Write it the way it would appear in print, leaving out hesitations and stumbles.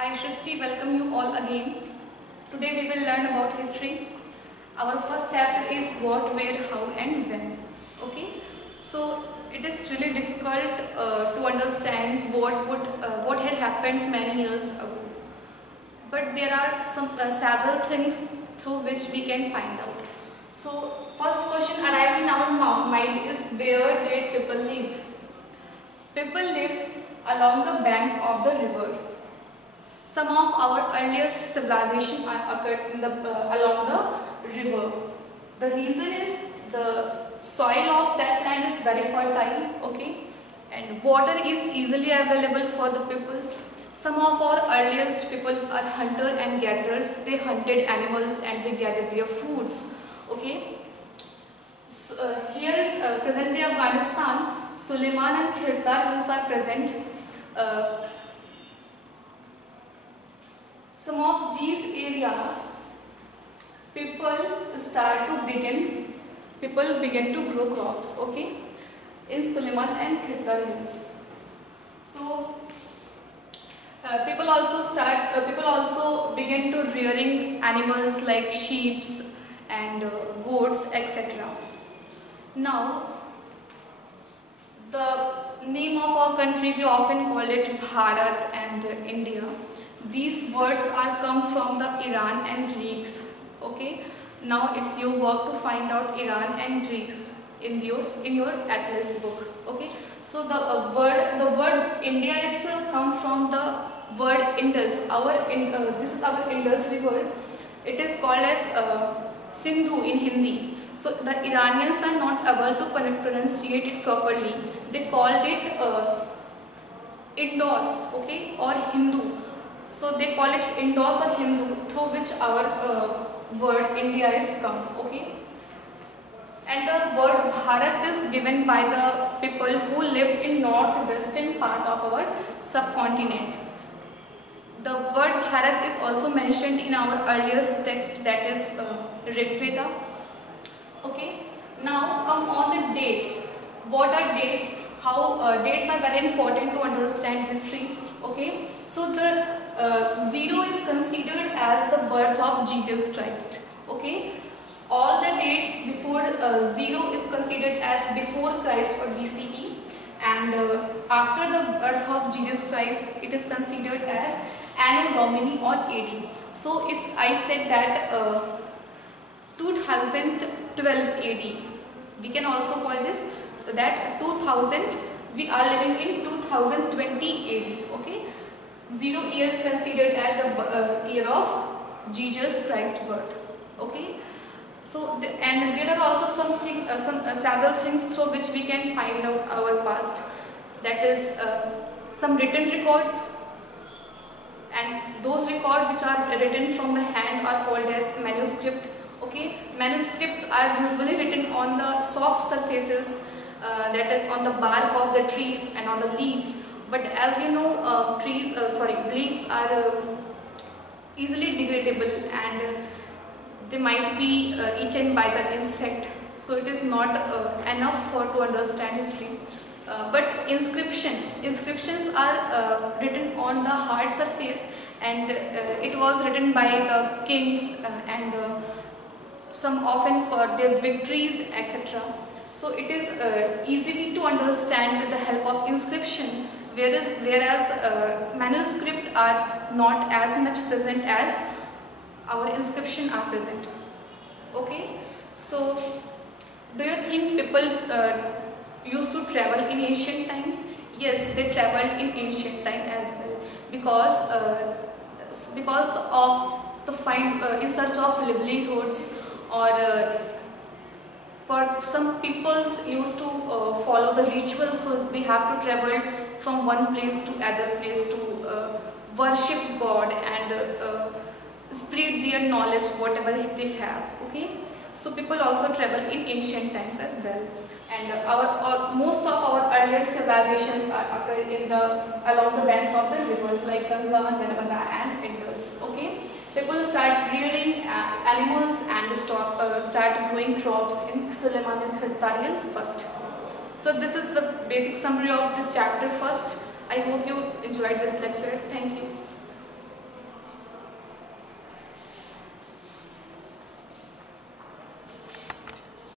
I Shrishti welcome you all again. Today we will learn about history. Our first chapter is what, where, how and when. Okay, so it is really difficult to understand what had happened many years ago. But there are some several things through which we can find out. So first question arrived in our mind is, where did people live? People lived along the banks of the river. Some of our earliest civilizations occurred in along the river. The reason is the soil of that land is very fertile, okay, and water is easily available for the peoples. Some of our earliest people are hunters and gatherers. They hunted animals and they gathered their foods, okay. So, here is present-day Afghanistan. Suleiman and Khirtar hills are present. Some of these areas, people begin to grow crops, okay, in Suleiman and Khirtar hills. So people also begin to rearing animals like sheep and goats, etc. Now, the name of our country, we often call it Bharat and India. These words are come from the Iran and Greeks. Okay. Now it's your work to find out Iran and Greeks in your atlas book. Okay. So the word India is come from the word Indus. This is our Indus river. It is called as Sindhu in Hindi. So the Iranians are not able to pronunciate it properly. They called it Indus, okay, or Hindu. So they call it Indus or Hindu, through which our word India is come, okay. And the word Bharat is given by the people who lived in northwestern part of our subcontinent. The word Bharat is also mentioned in our earliest text, that is Rig Veda. Okay. Now come on the dates. What are dates? How dates are very important to understand history. Okay. So the 0 is considered as the birth of Jesus Christ. Okay. All the dates before 0 is considered as before Christ or BCE, and after the birth of Jesus Christ it is considered as Anno Domini or AD. So if I said that 2012 AD, we can also call this that 2000, we are living in 2020 AD, okay. 0 years considered as the year of Jesus Christ's birth, okay. So and there are also several things through which we can find out our past. That is some written records, and those records which are written from the hand are called as manuscript. Okay, manuscripts are usually written on the soft surfaces, that is on the bark of the trees and on the leaves. But as you know, leaves are easily degradable and they might be eaten by the insect. So it is not enough to understand history. But inscriptions are written on the hard surface, and it was written by the kings and some often called their victories, etc. So it is easily to understand with the help of inscription, whereas manuscript are not as much present as our inscription are present. Okay. So do you think people used to travel in ancient times? Yes, they traveled in ancient time as well, because of the in search of livelihoods, or for some peoples used to follow the rituals, so they have to travel from one place to other place to worship God and spread their knowledge, whatever they have. Okay. So people also travel in ancient times as well, and most of our earliest civilizations are occurred along the banks of the rivers like Ganga, Narmada and Indus. Okay. People start rearing animals and start growing crops in Suleiman and Khirtar hills first. So this is the basic summary of this chapter first. I hope you enjoyed this lecture. Thank you.